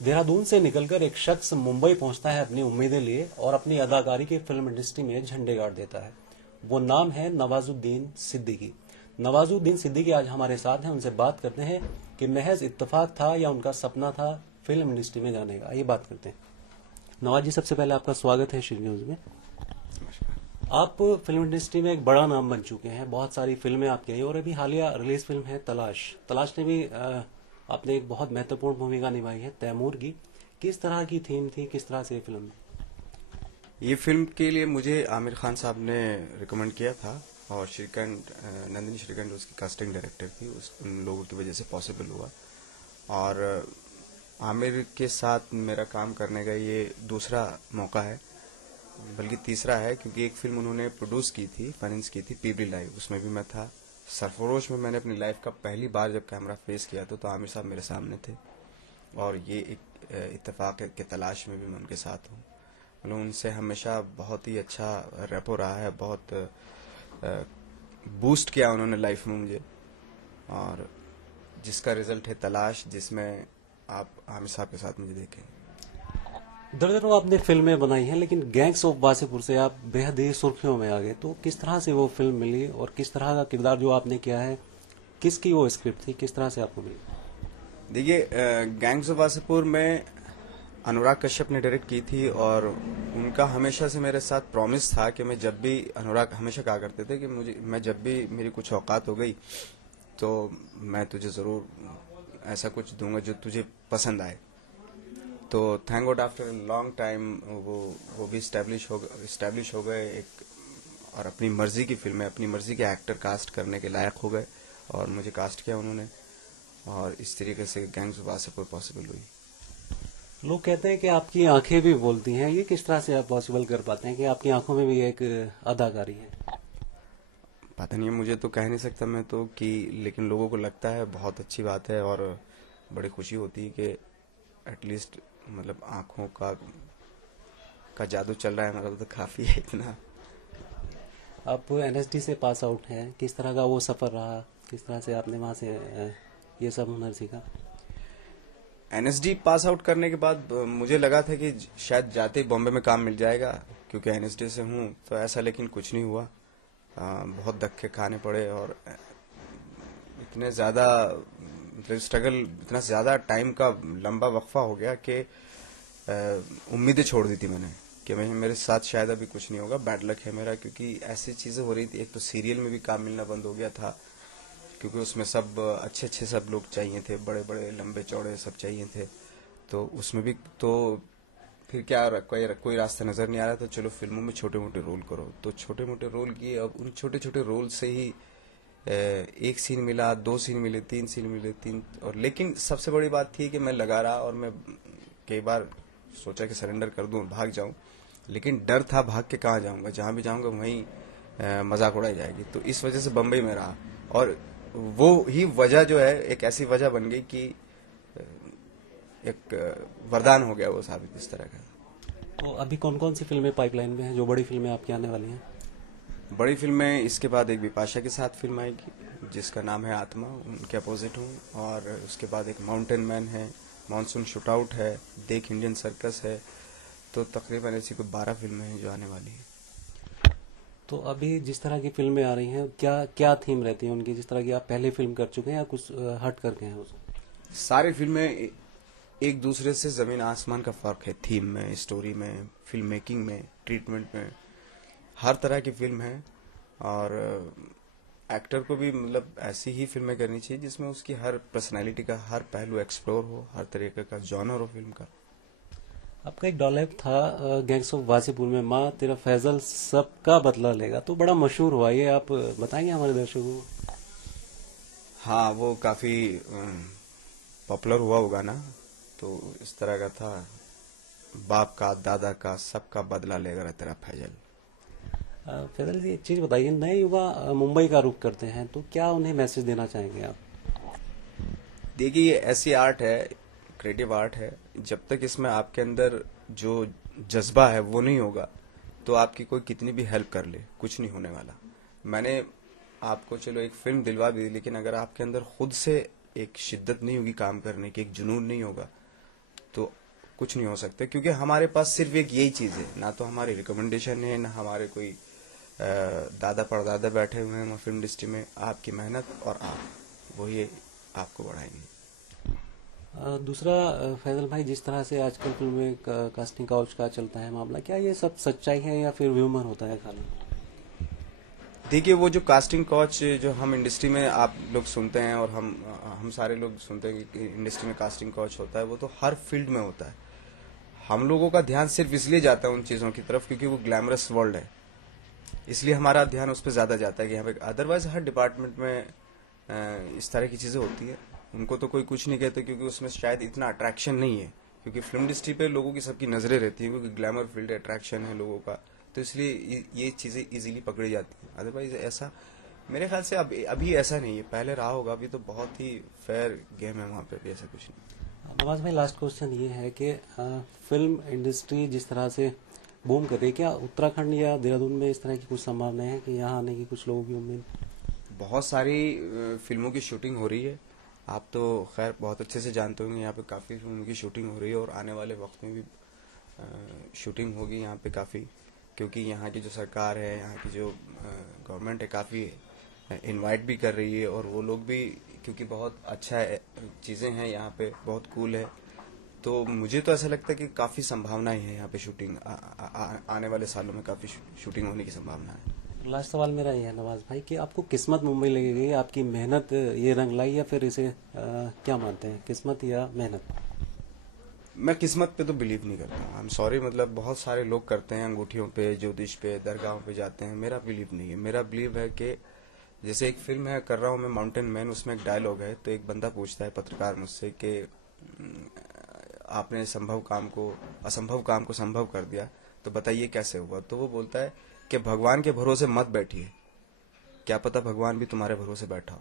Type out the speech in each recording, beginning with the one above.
देहरादून से निकलकर एक शख्स मुंबई पहुंचता है अपनी उम्मीदें लिए और अपनी अदाकारी की फिल्म इंडस्ट्री में झंडे गाड़ देता है। वो नाम है नवाजुद्दीन सिद्दीकी। नवाजुद्दीन सिद्दीकी आज हमारे साथ हैं। उनसे बात करते हैं कि महज इत्तेफाक था या उनका सपना था फिल्म इंडस्ट्री में जाने का। ये बात करते हैं। नवाज जी, सबसे पहले आपका स्वागत है श्री न्यूज में। आप फिल्म इंडस्ट्री में एक बड़ा नाम बन चुके हैं, बहुत सारी फिल्में आपकी आई और अभी हालिया रिलीज फिल्म है तलाश। तलाश ने भी आपने एक बहुत महत्वपूर्ण भूमिका निभाई है तैमूर की। किस तरह की थीम थी, किस तरह से ये फिल्म? ये फिल्म के लिए मुझे आमिर खान साहब ने रिकमेंड किया था और श्रीकांत नंदिनी श्रीकांत उसकी कास्टिंग डायरेक्टर थी। उन लोगों की वजह से पॉसिबल हुआ और आमिर के साथ मेरा काम करने का ये दूसरा मौका है, बल्कि तीसरा है, क्योंकि एक फिल्म उन्होंने प्रोड्यूस की थी, फाइनेंस की थी, पीबली लाइव, उसमें भी मैं था। सरफरोश में मैंने अपनी लाइफ का पहली बार जब कैमरा फेस किया तो आमिर साहब मेरे सामने थे और ये एक इत्तेफाक है कि तलाश में भी मैं उनके साथ हूँ। मतलब उनसे हमेशा बहुत ही अच्छा रेपो रहा है, बहुत बूस्ट किया उन्होंने लाइफ में मुझे, और जिसका रिजल्ट है तलाश, जिसमें आप आमिर साहब के साथ मुझे देखें। दर्जनों आपने फिल्में बनाई हैं, लेकिन गैंग्स ऑफ वासेपुर से आप बेहद ही सुर्खियों में आ गए। तो किस तरह से वो फिल्म मिली और किस तरह का किरदार जो आपने किया है, किसकी वो स्क्रिप्ट थी, किस तरह से आपको मिली? देखिए, गैंग्स ऑफ वासेपुर में अनुराग कश्यप ने डायरेक्ट की थी और उनका हमेशा से मेरे साथ प्रॉमिस था कि मैं जब भी, अनुराग हमेशा कहा करते थे कि मैं जब भी मेरी कुछ औकात हो गई तो मैं तुझे जरूर ऐसा कुछ दूंगा जो तुझे पसंद आए। तो thank God after long time वो भी स्टैब्लिश हो गए एक, और अपनी मर्जी की फिल्में, अपनी मर्जी के एक्टर कास्ट करने के लायक हो गए और मुझे कास्ट किया उन्होंने, और इस तरीके से गैंग्स ऑफ वासेपुर पॉसिबल हुई। लोग कहते हैं कि आपकी आंखें भी बोलती हैं। ये किस तरह से आप पॉसिबल कर पाते हैं कि आपकी आंखों में भी एक अदाकारी है? पता नहीं, मुझे तो कह नहीं सकता मैं तो कि, लेकिन लोगों को लगता है, बहुत अच्छी बात है और बड़ी खुशी होती है कि एटलीस्ट मतलब आंखों का जादू चल रहा है, मतलब तो काफी है इतना। आप एनएसडी से पास आउट हैं, किस तरह का वो सफर रहा, किस तरह से आपने वहां से ये सब हुनर सीखा? एनएसडी पास आउट करने के बाद मुझे लगा था कि शायद जाते ही बॉम्बे में काम मिल जाएगा क्योंकि एनएसडी से हूँ, तो ऐसा लेकिन कुछ नहीं हुआ। बहुत धक्के खाने पड़े और इतने ज्यादा मतलब स्ट्रगल, इतना ज्यादा टाइम का लंबा वक्फा हो गया कि उम्मीदें छोड़ दी थी मैंने कि मेरे साथ शायद अभी कुछ नहीं होगा, बैड लक है मेरा, क्योंकि ऐसी चीजें हो रही थी। एक तो सीरियल में भी काम मिलना बंद हो गया था क्योंकि उसमें सब अच्छे सब लोग चाहिए थे, बड़े बड़े लंबे चौड़े सब चाहिए थे, तो उसमें भी तो फिर क्या, कोई रास्ता नजर नहीं आ रहा, तो चलो फिल्मों में छोटे मोटे रोल करो। तो छोटे मोटे रोल किए। अब उन छोटे छोटे रोल से ही एक सीन मिला, 2 सीन मिले, 3 सीन मिले, और लेकिन सबसे बड़ी बात थी कि मैं लगा रहा और मैं कई बार सोचा कि सरेंडर कर दूं, भाग जाऊं, लेकिन डर था भाग के कहाँ जाऊंगा, जहां भी जाऊंगा वहीं मजाक उड़ाई जाएगी। तो इस वजह से बंबई में रहा और वो ही वजह जो है एक ऐसी वजह बन गई कि एक वरदान हो गया वो साबित इस तरह का। तो अभी कौन कौन सी फिल्में पाइपलाइन में हैं, जो बड़ी फिल्में आपकी आने वाली हैं? बड़ी फिल्में इसके बाद एक बिपाशा के साथ फिल्म आएगी जिसका नाम है आत्मा, उनके अपोजिट हूँ, और उसके बाद एक माउंटेन मैन है, मानसून शूटआउट है, देख इंडियन सर्कस है। तो तकरीबन ऐसी कोई 12 फिल्में हैं जो आने वाली हैं। तो अभी जिस तरह की फिल्में आ रही हैं, क्या क्या थीम रहती है उनकी? जिस तरह की आप पहले फिल्म कर चुके हैं या कुछ हट करके हैं उसको? सारी फिल्में एक दूसरे से जमीन आसमान का फर्क है, थीम में, स्टोरी में, फिल्म मेकिंग में, ट्रीटमेंट में, हर तरह की फिल्म है। और एक्टर को भी मतलब ऐसी ही फिल्में करनी चाहिए जिसमें उसकी हर पर्सनालिटी का हर पहलू एक्सप्लोर हो, हर तरीके का जॉनर हो फिल्म का। आपका एक डायलॉग था गैंग्स ऑफ वासेपुर में, माँ तेरा फैजल सबका बदला लेगा, तो बड़ा मशहूर हुआ। ये आप बताएंगे हमारे दर्शकों को? हाँ, वो काफी पॉपुलर हुआ होगा ना। तो इस तरह का था, बाप का, दादा का, सबका बदला लेगा तेरा फैजल। फैजल जी, एक चीज बताइए, नए युवा मुंबई का रुख करते हैं, तो क्या उन्हें मैसेज देना चाहेंगे आप? देखिए, ये ऐसी आर्ट है, क्रिएटिव आर्ट है, जब तक इसमें आपके अंदर जो जज्बा है वो नहीं होगा तो आपकी कोई कितनी भी हेल्प कर ले कुछ नहीं होने वाला। मैंने आपको चलो एक फिल्म दिलवा भी दी, लेकिन अगर आपके अंदर खुद से एक शिद्दत नहीं होगी काम करने की, एक जुनून नहीं होगा, तो कुछ नहीं हो सकते, क्योंकि हमारे पास सिर्फ एक यही चीज है, ना तो हमारी रिकमेंडेशन है, ना हमारे कोई दादा परदादा बैठे हुए हैं फिल्म इंडस्ट्री में। आपकी मेहनत और आप वही आपको बढ़ाएंगे। दूसरा फैजल भाई, जिस तरह से आजकल फिल्म में कास्टिंग काउच का चलता है मामला, क्या ये सब सच्चाई है या फिर व्यूमर होता है खाली? देखिए, वो जो कास्टिंग काउच जो हम इंडस्ट्री में आप लोग सुनते हैं और हम सारे लोग सुनते हैं कि इंडस्ट्री में कास्टिंग काउच होता है, वो तो हर फील्ड में होता है। हम लोगों का ध्यान सिर्फ इसलिए जाता है उन चीजों की तरफ क्योंकि वो ग्लैमरस वर्ल्ड है, इसलिए हमारा ध्यान उस पर ज्यादा जाता है कि यहाँ पे। अदरवाइज हर डिपार्टमेंट में इस तरह की चीजें होती है, उनको तो कोई कुछ नहीं कहते क्योंकि उसमें शायद इतना अट्रैक्शन नहीं है, क्योंकि फिल्म इंडस्ट्री पे लोगों की सबकी नजरें रहती है, क्योंकि ग्लैमर फील्ड अट्रैक्शन है लोगों का, तो इसलिए ये चीजें इजीली पकड़ी जाती हैं। अदरवाइज ऐसा मेरे ख्याल से अभी ऐसा नहीं है, पहले रहा होगा, अभी तो बहुत ही फेयर गेम है वहाँ पे भी, ऐसा कुछ नहीं। नवाज भाई, लास्ट क्वेश्चन ये है कि फिल्म इंडस्ट्री जिस तरह से बूम कर रही है, क्या उत्तराखंड या देहरादून में इस तरह की कुछ संभावनाएं हैं कि यहाँ आने की कुछ लोगों की उम्मीद? बहुत सारी फिल्मों की शूटिंग हो रही है, आप तो खैर बहुत अच्छे से जानते होंगे, यहाँ पे काफी फिल्मों की शूटिंग हो रही है और आने वाले वक्त में भी शूटिंग होगी यहाँ पे काफी, क्योंकि यहाँ की जो सरकार है, यहाँ की जो गवर्नमेंट है, काफी इनवाइट भी कर रही है, और वो लोग भी, क्योंकि बहुत अच्छा चीजें हैं यहाँ पे, बहुत कूल है, तो मुझे तो ऐसा लगता है कि काफी संभावनाएं हैं यहाँ पे शूटिंग आने वाले सालों में काफी शूटिंग होने की संभावना है। लास्ट सवाल मेरा ये है नवाज भाई कि आपको किस्मत मुंबई लगी गई, आपकी मेहनत ये रंग लाई, या फिर इसे क्या मानते हैं, किस्मत या मेहनत? मैं किस्मत पे तो बिलीव नहीं करता, आई एम सॉरी, मतलब बहुत सारे लोग करते हैं, अंगूठियों पे, ज्योतिष पे, दरगाहों पे जाते हैं, मेरा बिलीव नहीं है। मेरा बिलीव है कि जैसे एक फिल्म है कर रहा हूँ मैं, माउंटेन मैन, उसमें एक डायलॉग है, तो एक बंदा पूछता है पत्रकार मुझसे कि आपने असंभव काम को संभव कर दिया, तो बताइए कैसे हुआ? तो वो बोलता है कि भगवान के भरोसे मत बैठिए, क्या पता भगवान भी तुम्हारे भरोसे बैठा हो।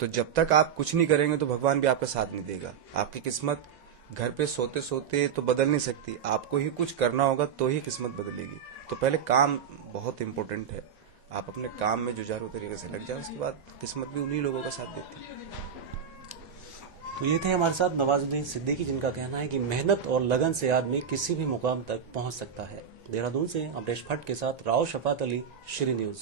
तो जब तक आप कुछ नहीं करेंगे तो भगवान भी आपका साथ नहीं देगा। आपकी किस्मत घर पे सोते सोते तो बदल नहीं सकती, आपको ही कुछ करना होगा तो ही किस्मत बदलेगी। तो पहले काम बहुत इंपॉर्टेंट है, आप अपने काम में जुझारू तरीके से लग जाए, उसके बाद किस्मत भी उन्हीं लोगों का साथ देती है। तो ये थे हमारे साथ नवाजुद्दीन सिद्दीकी, जिनका कहना है कि मेहनत और लगन से आदमी किसी भी मुकाम तक पहुंच सकता है। देहरादून से अमरेश भट्ट के साथ राव शफात अली, श्री न्यूज।